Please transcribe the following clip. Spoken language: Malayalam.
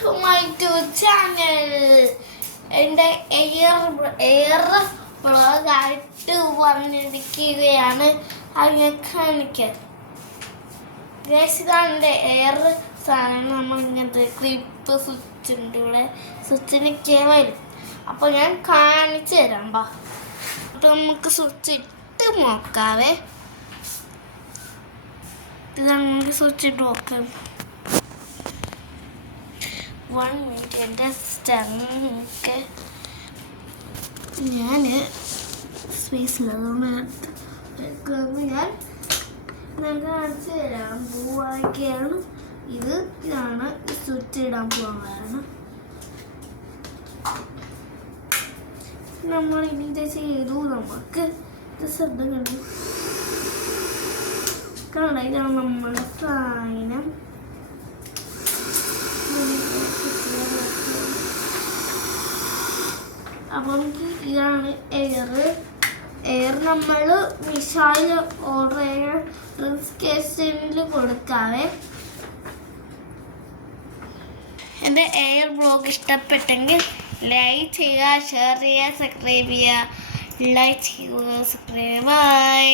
to my channel. എൻ്റെ എയർ ബ്ലോഗായിട്ട് വന്നിരിക്കുകയാണ്. അതിനെ കാണിക്കാൻ ഇതാണ് എൻ്റെ എയർ സാധനം. നമ്മളിങ്ങനത്തെ ക്ലിപ്പ് സ്വിച്ച് ഉണ്ട്, ഇവിടെ സ്വിച്ചിനൊക്കെ വരും. അപ്പോൾ ഞാൻ കാണിച്ചു തരാം. അപ്പോൾ നമുക്ക് സ്വിച്ച് ഇട്ട് നോക്കാവേ. ഇതാണ് നമുക്ക് സ്വിച്ച് ഇട്ട് നോക്കാം. 1 minute. എൻ്റെ സ്റ്റങ്ങൊക്കെ ഞാൻ സ്പേസിലതുകൊണ്ട് ഞാൻ കാണിച്ചു തരാൻ പോവുകയാണ്. ഇതാണ് സ്വിച്ച് ഇടാൻ പോകാൻ. നമ്മൾ ഇനി ഇത് ചെയ്തു. നമുക്ക് ഇത് ശബ്ദം കണ്ടു കാണാം. ഇതാണ് നമ്മുടെ സാധനം. അപ്പോൾ നമുക്ക് ഇതാണ് എയർ നമ്മൾ വിശാൽ ഓർഡർ ചെയ്യാൻ ഡിസ്ക്രിപ്ഷനിൽ കൊടുക്കാവേ. എൻ്റെ എയർ ബ്ലോഗ് ഇഷ്ടപ്പെട്ടെങ്കിൽ ലൈക്ക് ചെയ്യുക, ഷെയർ ചെയ്യുക, സബ്സ്ക്രൈബ് ചെയ്യുക. ലൈക്ക് ചെയ്യുക, സബ്സ്ക്രൈബ്. ബൈ.